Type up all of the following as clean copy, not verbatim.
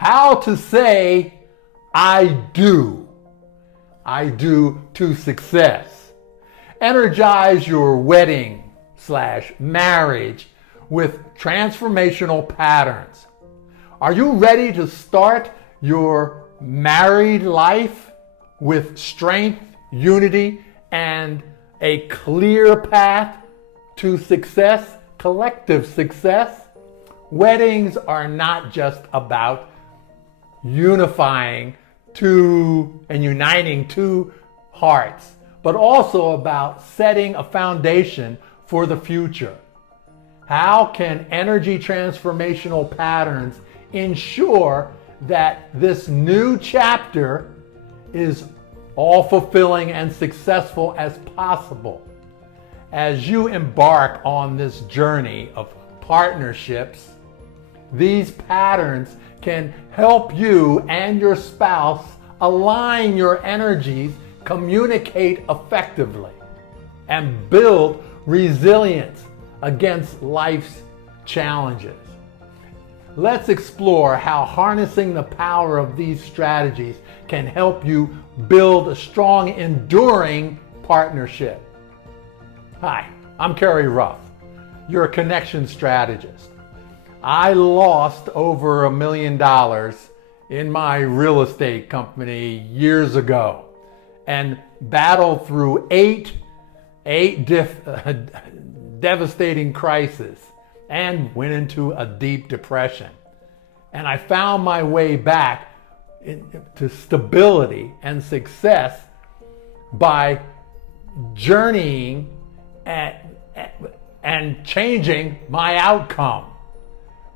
How to say, I do. I do to success. Energize your wedding/marriage with transformational patterns. Are you ready to start your married life with strength, unity, and a clear path to success, collective success? Weddings are not just about unifying two and uniting two hearts, but also about setting a foundation for the future. How can energy transformational patterns ensure that this new chapter is all fulfilling and successful as possible? As you embark on this journey of partnerships, these patterns can help you and your spouse align your energies, communicate effectively, and build resilience against life's challenges. Let's explore how harnessing the power of these strategies can help you build a strong, enduring partnership. Hi, I'm Kerry Ruff, your connection strategist. I lost over $1 million in my real estate company years ago and battled through eight devastating crises and went into a deep depression. And I found my way back to stability and success by journeying and changing my outcome.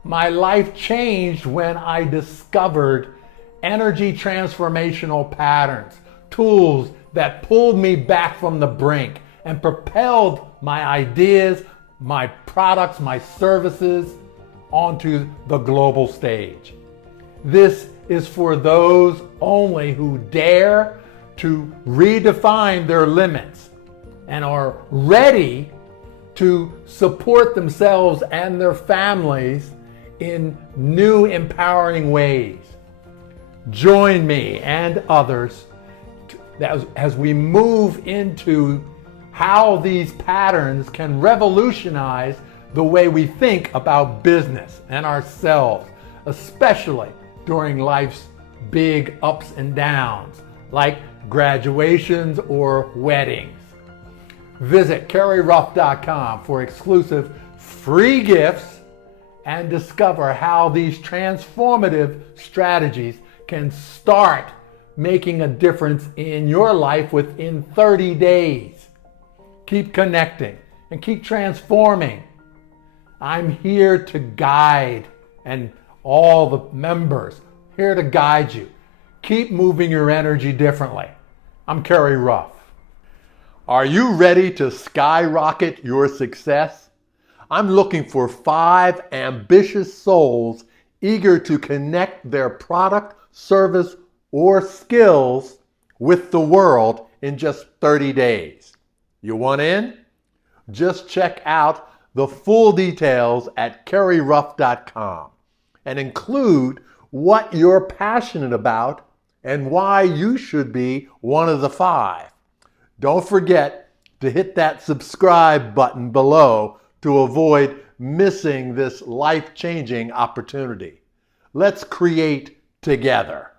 My life changed when I discovered energy transformational patterns, tools that pulled me back from the brink and propelled my ideas, my products, my services onto the global stage. This is for those only who dare to redefine their limits and are ready to support themselves and their families in new empowering ways. Join me and others as we move into how these patterns can revolutionize the way we think about business and ourselves, especially during life's big ups and downs, like graduations or weddings. Visit kerryruff.com for exclusive free gifts and discover how these transformative strategies can start making a difference in your life within 30 days. Keep connecting and keep transforming. I'm here to guide, and all the members here to guide you. Keep moving your energy differently. I'm Kerry Ruff. Are you ready to skyrocket your success? I'm looking for 5 ambitious souls eager to connect their product, service, or skills with the world in just 30 days. You want in? Just check out the full details at kerryruff.com and include what you're passionate about and why you should be one of the 5. Don't forget to hit that subscribe button below to avoid missing this life-changing opportunity. Let's create together.